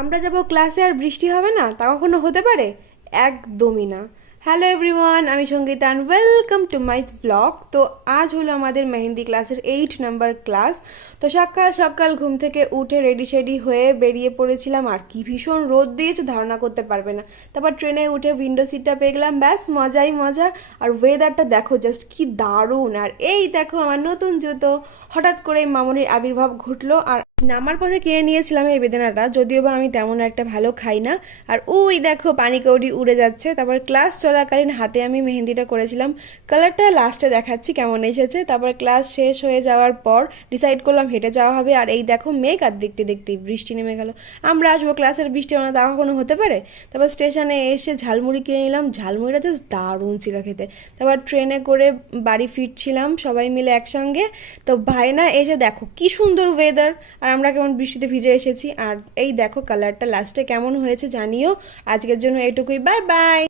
আমরা যাব ক্লাসে আর বৃষ্টি হবে না, তা কখনো হতে পারে? একদমই না। হ্যালো এভরিওয়ান, আমি Sangeeta and welcome to my blog. তো আজ হলো আমাদের মেহেন্দি ক্লাসের 8 নাম্বার ক্লাস। তো সকাল সকাল ঘুম থেকে উঠে রেডি শেডি হয়ে বেরিয়ে পড়েছিলাম, আর কি ভীষণ রোদ দিয়েছে ধারণা করতে পারবে না। তারপর ট্রেনে উঠে উইন্ডো সিটটা পেয়ে গেলাম, ব্যাস মজাই মজা। আর ওয়েদারটা দেখো জাস্ট কি দারুণ। আর এই দেখো আমার নতুন জুতো। হঠাৎ করে মামনির আবির্ভাব ঘটলো, আর নামার পথে কিনে নিয়েছিলাম এই বেদানাটা, যদিও বা আমি তেমন একটা ভালো খাই না। আর ওই দেখো পানি কৌড়ি উড়ে যাচ্ছে। তারপর ক্লাস চলাকালীন হাতে আমি মেহেন্দিটা করেছিলাম। কালারটা লাস্টে দেখাচ্ছি কেমন এসেছে। তারপর ক্লাস শেষ হয়ে যাওয়ার পর ডিসাইড করলাম হেঁটে যাওয়া হবে। আর এই দেখো মেঘ, আর দেখতে দেখতেই বৃষ্টি নেমে গেল। আমরা আসবো ক্লাসের বৃষ্টি হবে না, তা কখনো হতে পারে? তারপর স্টেশনে এসে ঝালমুড়ি কিনে নিলাম, ঝালমুড়িটা জাস্ট দারুণ ছিল খেতে। তারপর ট্রেনে করে বাড়ি ফিরছিলাম সবাই মিলে একসঙ্গে। তো ভাইনা এসে দেখো কি সুন্দর ওয়েদার, আর আমরা কেমন বৃষ্টিতে ভিজে এসেছি। আর এই দেখো কালারটা লাস্টে কেমন হয়েছে জানিও। আজকের জন্য এটুকুই, বাই বাই।